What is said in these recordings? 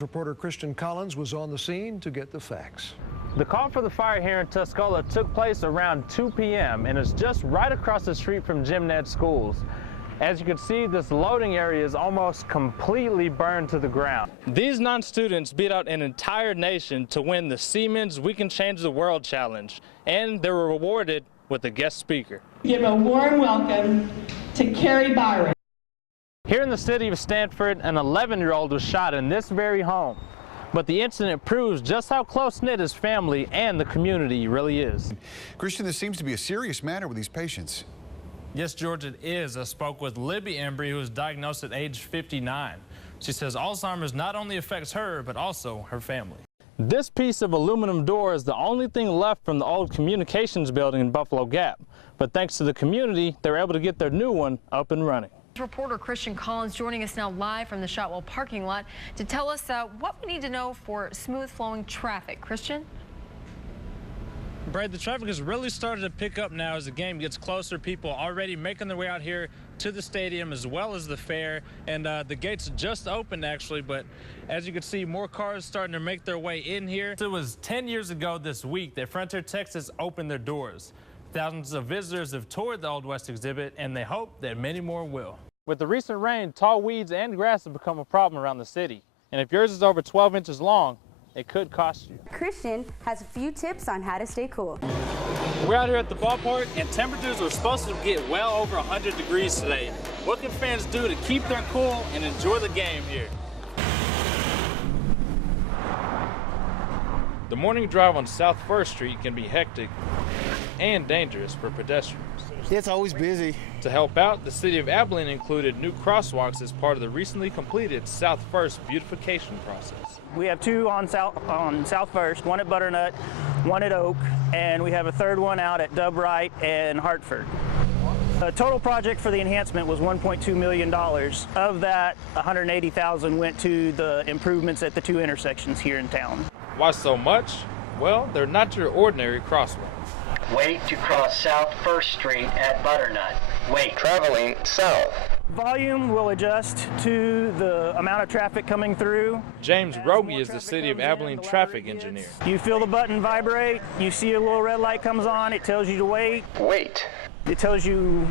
Reporter Christian Collins was on the scene to get the facts. The call for the fire here in Tuscola took place around 2 p.m. and is just right across the street from Jim Ned Schools. As you can see, this loading area is almost completely burned to the ground. These non-students beat out an entire nation to win the Siemens We Can Change the World Challenge, and they were rewarded with a guest speaker. Give a warm welcome to Carrie Byron. Here in the city of Stanford, an 11-year-old was shot in this very home. But the incident proves just how close-knit his family and the community really is. Christian, this seems to be a serious matter with these patients. Yes, George, it is. I spoke with Libby Embry, who was diagnosed at age 59. She says Alzheimer's not only affects her, but also her family. This piece of aluminum door is the only thing left from the old communications building in Buffalo Gap. But thanks to the community, they were able to get their new one up and running. Reporter Christian Collins joining us now live from the Shotwell parking lot to tell us what we need to know for smooth flowing traffic. Christian? Brad, the traffic has really started to pick up now as the game gets closer. People already making their way out here to the stadium as well as the fair, and the gates just opened actually, but as you can see, more cars starting to make their way in here. It was 10 years ago this week that Frontier Texas opened their doors. Thousands of visitors have toured the Old West exhibit, and they hope that many more will. With the recent rain, tall weeds and grass have become a problem around the city. And if yours is over 12 inches long, it could cost you. Christian has a few tips on how to stay cool. We're out here at the ballpark, and temperatures are supposed to get well over 100 degrees today. What can fans do to keep their cool and enjoy the game here? The morning drive on South 1st Street can be hectic and dangerous for pedestrians. It's always busy. To help out, the city of Abilene included new crosswalks as part of the recently completed South 1st beautification process. We have two on South 1st, one at Butternut, one at Oak, and we have a third one out at Dub Wright and Hartford. The total project for the enhancement was $1.2 million. Of that, $180,000 went to the improvements at the two intersections here in town. Why so much? Well, they're not your ordinary crosswalks. Wait to cross South 1st Street at Butternut. Wait. Traveling south. Volume will adjust to the amount of traffic coming through. James Rogie is the city of Abilene traffic engineer. You feel the button vibrate, you see a little red light comes on, it tells you to wait. Wait. It tells you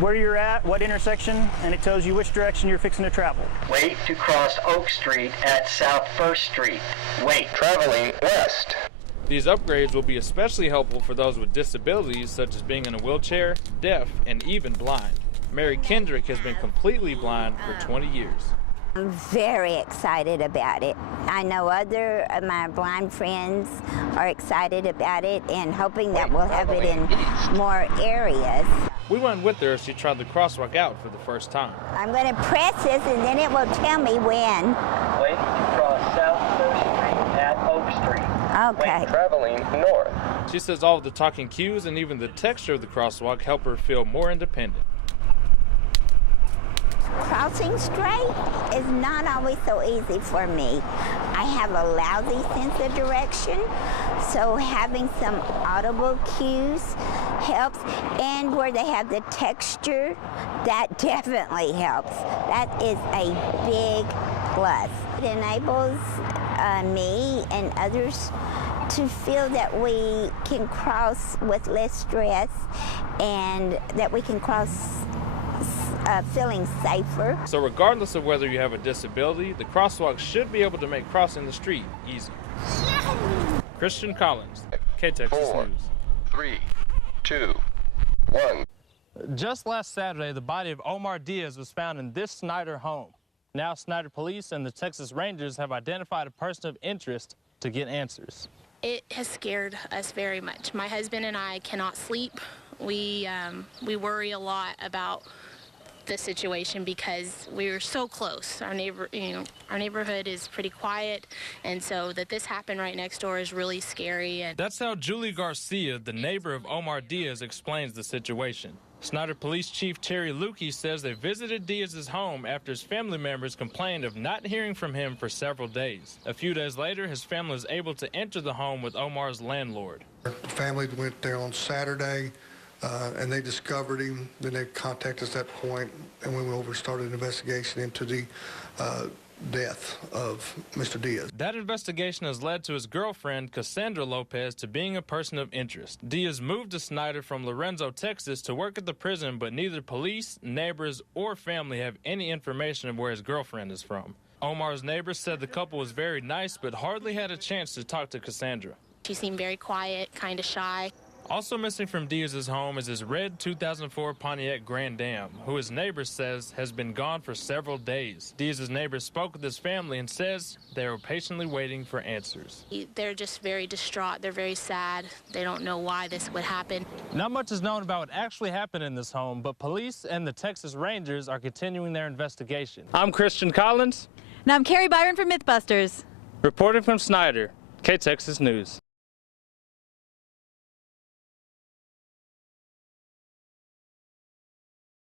where you're at, what intersection, and it tells you which direction you're fixing to travel. Wait to cross Oak Street at South 1st Street. Wait. Traveling west. These upgrades will be especially helpful for those with disabilities such as being in a wheelchair, deaf, and even blind. Mary Kendrick has been completely blind for 20 years. I'm very excited about it. I know other of my blind friends are excited about it and hoping that we'll have it in more areas. We went with her as she tried the crosswalk out for the first time. I'm going to press this and then it will tell me when. Wait to cross South 1st Street at Oak Street. Okay. Wait. Traveling north. She says all of the talking cues and even the texture of the crosswalk help her feel more independent. Crossing straight is not always so easy for me. I have a lousy sense of direction, so having some audible cues helps, and where they have the texture, that definitely helps. That is a big plus. It enables me and others to feel that we can cross with less stress and that we can cross feeling safer. So regardless of whether you have a disability, the crosswalk should be able to make crossing the street easy. Christian Collins, KTexas 4, News. 3, 2, 1. Just last Saturday, the body of Omar Diaz was found in this Snyder home. Now Snyder Police and the Texas Rangers have identified a person of interest to get answers. It has scared us very much. My husband and I cannot sleep. We worry a lot about the situation because we're so close. Our neighborhood is pretty quiet, and so that this happened right next door is really scary. And that's how Julie Garcia, the neighbor of Omar Diaz, explains the situation. Snyder Police Chief Terry Lukey says they visited Diaz's home after his family members complained of not hearing from him for several days. A few days later, his family was able to enter the home with Omar's landlord. The family went there on Saturday. And they discovered him. Then they contacted us at that point, and we went over and started an investigation into the death of Mr. Diaz. That investigation has led to his girlfriend, Cassandra Lopez, to being a person of interest. Diaz moved to Snyder from Lorenzo, Texas to work at the prison, but neither police, neighbors, or family have any information of where his girlfriend is from. Omar's neighbors said the couple was very nice, but hardly had a chance to talk to Cassandra. She seemed very quiet, kind of shy. Also missing from Diaz's home is his red 2004 Pontiac Grand Am, who his neighbor says has been gone for several days. Diaz's neighbors spoke with his family and says they were patiently waiting for answers. They're just very distraught. They're very sad. They don't know why this would happen. Not much is known about what actually happened in this home, but police and the Texas Rangers are continuing their investigation. I'm Christian Collins. And I'm Carrie Byron from Mythbusters. Reporting from Snyder, KTexas News.